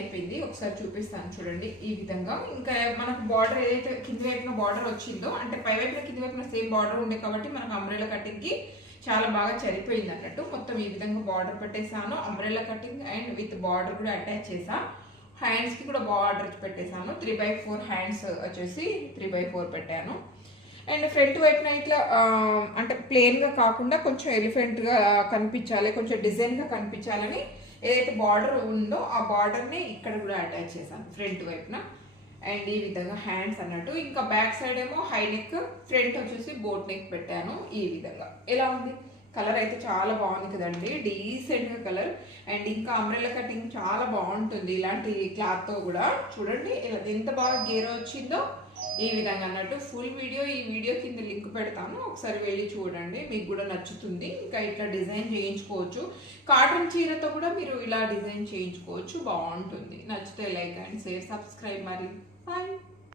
అయిపోయింది. ఒకసారి చూపిస్తాను చూడండి. ఈ విధంగా ఇంకా మనకు బార్డర్ ఏదైతే కింది వైపున బార్డర్ వచ్చిందో, అంటే పై వైపున కింది వైపున సేమ్ బార్డర్ ఉండే కాబట్టి మనకు అంబ్రెల్లా కటింగ్ కి చాలా బాగా సరిపోయింది అన్నట్టు. మొత్తం ఈ విధంగా బార్డర్ పెట్టేసాను. Umbrella cutting and with border కూడా అటాచ్ చేసా. హ్యాండ్స్ కి కూడా బార్డర్ పెట్టేసాను. 3/4 హ్యాండ్స్ వచ్చేసి 3/4 పెట్టాను. అండ్ ఫ్రంట్ వైపున ఇట్లా అంటే ప్లెయిన్ గా కాకుండా కొంచెం ఎలిఫెంట్ గా కనిపించాలి, కొంచెం డిజైన్ గా కనిపించాలని ఏదైతే బార్డర్ ఉందో ఆ బార్డర్ ని ఇక్కడ కూడా అటాచ్ చేశాను ఫ్రంట్ వైపున. అండ్ ఈ విధంగా హ్యాండ్స్ అన్నట్టు. ఇంకా బ్యాక్ సైడ్ ఏమో హై నెక్, ఫ్రంట్ వచ్చేసి బోట్ నెక్ పెట్టాను. ఈ విధంగా ఎలా ఉంది కలర్ అయితే చాలా బాగుంది కదండి, డీసెంట్ గా కలర్. అండ్ ఇంకా అంబ్రెల్లా కటింగ్ చాలా బాగుంటుంది ఇలాంటి క్లాత్ తో కూడా. చూడండి ఎంత బాగా గేర వచ్చిందో. ఈ విధంగా అన్నట్టు ఫుల్ వీడియో ఈ వీడియో కింద లింక్ పెడతాను, ఒకసారి వెళ్ళి చూడండి, మీకు కూడా నచ్చుతుంది. ఇంకా ఇట్లా డిజైన్ చేయించుకోవచ్చు. కాటన్ చీరతో కూడా మీరు ఇలా డిజైన్ చేయించుకోవచ్చు, బాగుంటుంది. నచ్చితే లైక్ అండ్ షేర్, సబ్స్క్రైబ్. మరి బాయ్.